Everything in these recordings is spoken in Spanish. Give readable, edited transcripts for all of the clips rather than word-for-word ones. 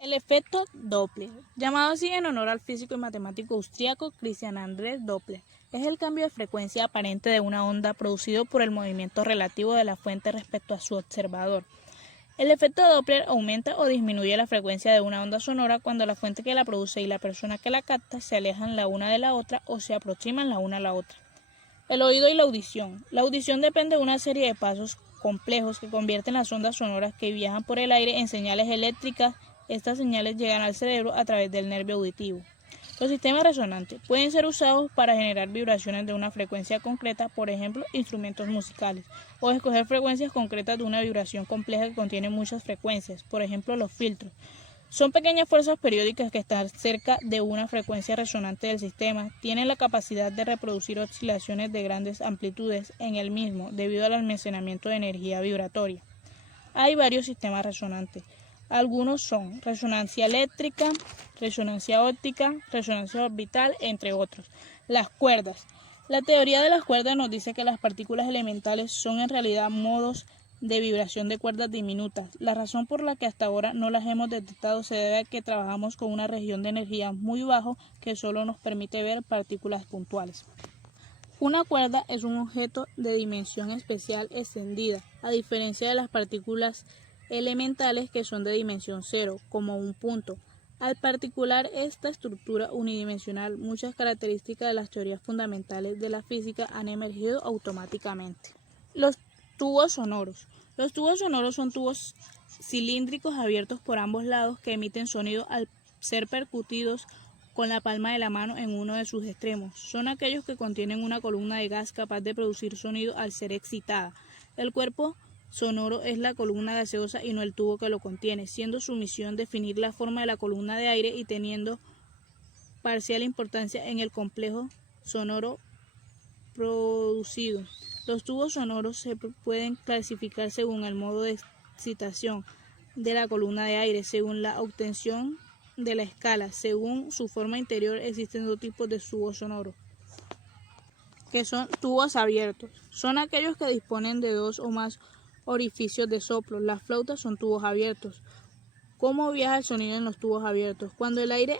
El efecto Doppler, llamado así en honor al físico y matemático austríaco Christian Andrés Doppler, es el cambio de frecuencia aparente de una onda producido por el movimiento relativo de la fuente respecto a su observador. El efecto Doppler aumenta o disminuye la frecuencia de una onda sonora cuando la fuente que la produce y la persona que la capta se alejan la una de la otra o se aproximan la una a la otra. El oído y la audición. La audición depende de una serie de pasos complejos que convierten las ondas sonoras que viajan por el aire en señales eléctricas. Estas señales llegan al cerebro a través del nervio auditivo. Los sistemas resonantes pueden ser usados para generar vibraciones de una frecuencia concreta, por ejemplo, instrumentos musicales, o escoger frecuencias concretas de una vibración compleja que contiene muchas frecuencias, por ejemplo, los filtros. Son pequeñas fuerzas periódicas que están cerca de una frecuencia resonante del sistema, tienen la capacidad de reproducir oscilaciones de grandes amplitudes en el mismo debido al almacenamiento de energía vibratoria. Hay varios sistemas resonantes. Algunos son resonancia eléctrica, resonancia óptica, resonancia orbital, entre otros. Las cuerdas. La teoría de las cuerdas nos dice que las partículas elementales son en realidad modos de vibración de cuerdas diminutas. La razón por la que hasta ahora no las hemos detectado se debe a que trabajamos con una región de energía muy bajo que solo nos permite ver partículas puntuales. Una cuerda es un objeto de dimensión especial extendida, a diferencia de las partículas elementales que son de dimensión cero, como un punto. Al particular esta estructura unidimensional, muchas características de las teorías fundamentales de la física han emergido automáticamente. Los tubos sonoros. Los tubos sonoros son tubos cilíndricos abiertos por ambos lados que emiten sonido al ser percutidos con la palma de la mano en uno de sus extremos. Son aquellos que contienen una columna de gas capaz de producir sonido al ser excitada. El cuerpo sonoro es la columna gaseosa y no el tubo que lo contiene, siendo su misión definir la forma de la columna de aire y teniendo parcial importancia en el complejo sonoro producido. Los tubos sonoros se pueden clasificar según el modo de excitación de la columna de aire, según la obtención de la escala. Según su forma interior existen dos tipos de tubos sonoros, que son tubos abiertos. Son aquellos que disponen de dos o más orificios de soplo. Las flautas son tubos abiertos. ¿Cómo viaja el sonido en los tubos abiertos? Cuando el aire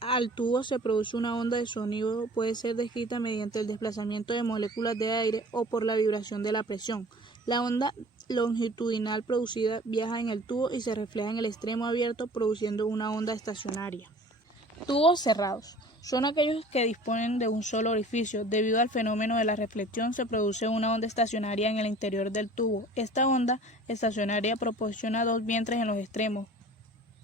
al tubo se produce una onda de sonido, puede ser descrita mediante el desplazamiento de moléculas de aire o por la vibración de la presión. La onda longitudinal producida viaja en el tubo y se refleja en el extremo abierto, produciendo una onda estacionaria. Tubos cerrados. Son aquellos que disponen de un solo orificio. Debido al fenómeno de la reflexión, se produce una onda estacionaria en el interior del tubo. Esta onda estacionaria proporciona dos vientres en los extremos,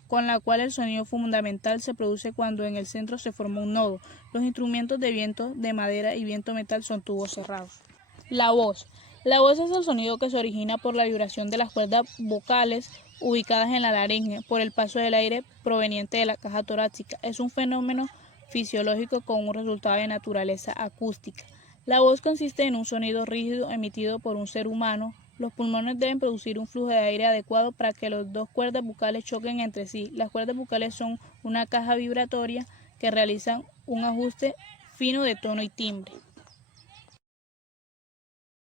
con la cual el sonido fundamental se produce cuando en el centro se forma un nodo. Los instrumentos de viento de madera y viento metal son tubos cerrados. La voz. La voz es el sonido que se origina por la vibración de las cuerdas vocales ubicadas en la laringe por el paso del aire proveniente de la caja torácica. Es un fenómeno fisiológico con un resultado de naturaleza acústica. La voz consiste en un sonido rígido emitido por un ser humano. Los pulmones deben producir un flujo de aire adecuado para que las dos cuerdas vocales choquen entre sí. Las cuerdas vocales son una caja vibratoria que realizan un ajuste fino de tono y timbre.